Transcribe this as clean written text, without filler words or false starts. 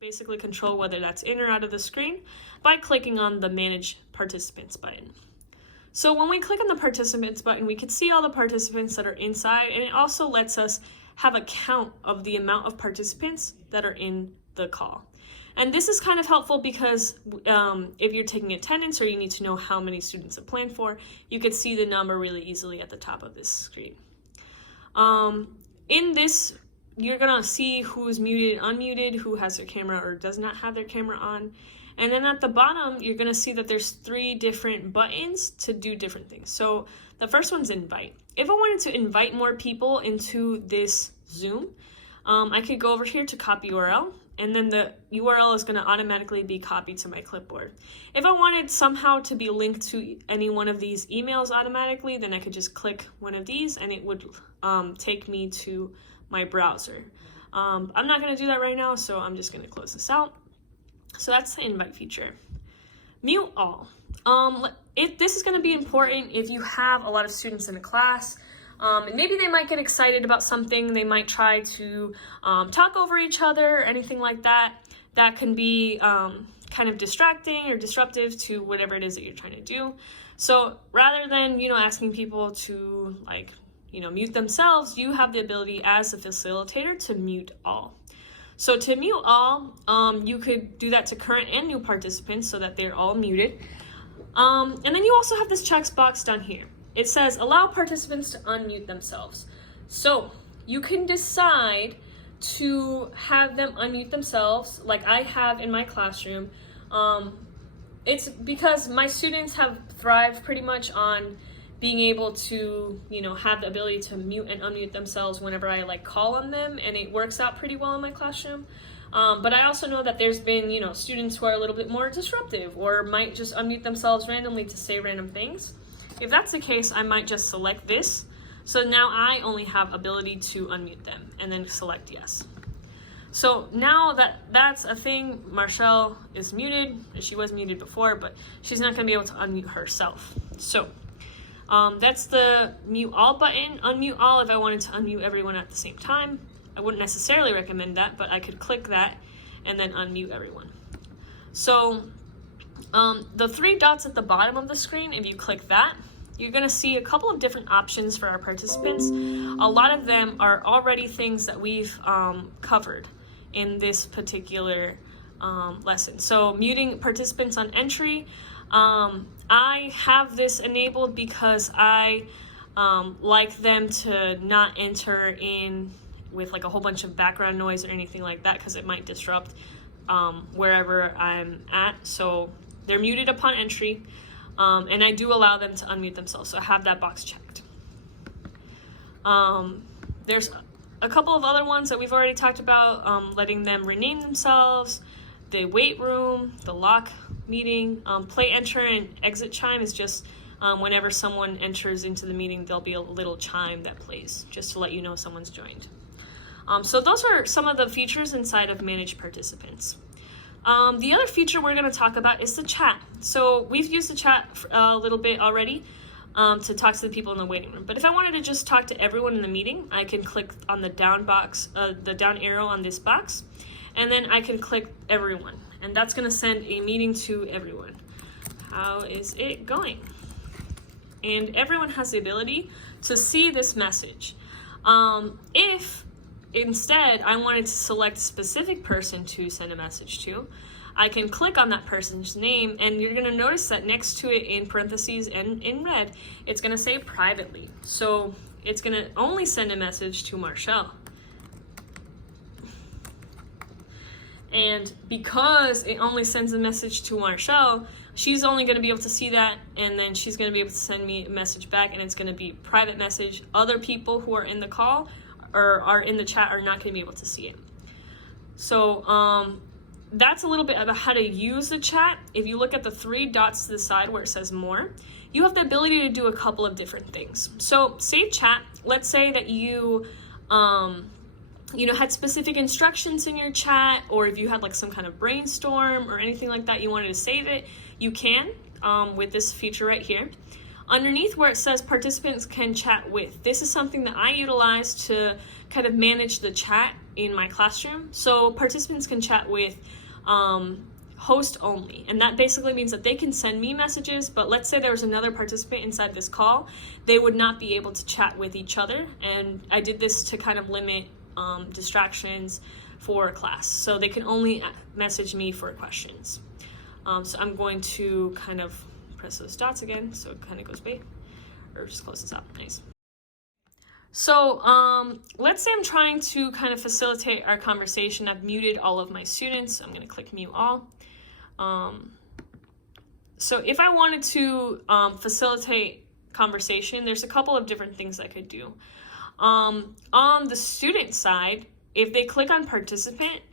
basically control whether that's in or out of the screen by clicking on the Manage Participants button. So when we click on the Participants button, we can see all the participants that are inside, and it also lets us have a count of the amount of participants that are in the call. And this is kind of helpful because if you're taking attendance or you need to know how many students have planned for, you can see the number really easily at the top of this screen. In this, you're gonna see who's muted, unmuted, who has their camera or does not have their camera on. And then at the bottom, you're gonna see that there's 3 different buttons to do different things. So the first one's invite. If I wanted to invite more people into this Zoom, I could go over here to copy URL, and then the URL is gonna automatically be copied to my clipboard. If I wanted somehow to be linked to any one of these emails automatically, then I could just click one of these and it would take me to my browser. I'm not gonna do that right now, so I'm just gonna close this out. So that's the invite feature. Mute all. This is gonna be important if you have a lot of students in a class. And maybe they might get excited about something. They might try to talk over each other or anything like that. That can be kind of distracting or disruptive to whatever it is that you're trying to do. So rather than, asking people to mute themselves, you have the ability as a facilitator to mute all. So to mute all, you could do that to current and new participants so that they're all muted. And then you also have this checkbox down here. It says allow participants to unmute themselves. So you can decide to have them unmute themselves like I have in my classroom. It's because my students have thrived pretty much on being able to, have the ability to mute and unmute themselves whenever I call on them, and it works out pretty well in my classroom. But I also know that there's been, students who are a little bit more disruptive or might just unmute themselves randomly to say random things. If that's the case, I might just select this. So now I only have ability to unmute them and then select yes. So now that that's a thing, Marshall is muted. She was muted before, but she's not gonna be able to unmute herself. So that's the mute all button. Unmute all if I wanted to unmute everyone at the same time. I wouldn't necessarily recommend that, but I could click that and then unmute everyone. So the 3 dots at the bottom of the screen, if you click that, you're gonna see a couple of different options for our participants. A lot of them are already things that we've covered in this particular lesson. So muting participants on entry, I have this enabled because I like them to not enter in with a whole bunch of background noise or anything like that, because it might disrupt wherever I'm at. So they're muted upon entry, and I do allow them to unmute themselves, so I have that box checked. There's a couple of other ones that we've already talked about, letting them rename themselves, the wait room, the lock meeting, play, enter, and exit chime is just whenever someone enters into the meeting, there'll be a little chime that plays just to let you know someone's joined. So those are some of the features inside of Manage Participants. The other feature we're going to talk about is the chat. So we've used the chat a little bit already to talk to the people in the waiting room. But if I wanted to just talk to everyone in the meeting, I can click on the down box, the down arrow on this box, and then I can click everyone. And that's going to send a meeting to everyone. How is it going? And everyone has the ability to see this message. If instead I wanted to select a specific person to send a message to, I can click on that person's name, and you're going to notice that next to it in parentheses and in red, it's going to say privately. So it's going to only send a message to Marshall. And because it only sends a message to Marshall, she's only going to be able to see that, and then she's going to be able to send me a message back, and it's going to be private message. Other people who are in the call or are in the chat are not going to be able to see it. So that's a little bit about how to use the chat. If you look at the 3 dots to the side where it says more, you have the ability to do a couple of different things. So save chat. Let's say that you had specific instructions in your chat, or if you had some kind of brainstorm or anything like that, you wanted to save it, you can with this feature right here. Underneath where it says participants can chat with, this is something that I utilize to kind of manage the chat in my classroom. So participants can chat with host only, and that basically means that they can send me messages, but let's say there was another participant inside this call, they would not be able to chat with each other. And I did this to kind of limit distractions for class, so they can only message me for questions. So I'm going to kind of press those dots again so it kind of goes away, or just close this up. Nice. So let's say I'm trying to kind of facilitate our conversation. I've muted all of my students. I'm going to click mute all. So if I wanted to facilitate conversation, there's a couple of different things I could do. On the student side, if they click on participant,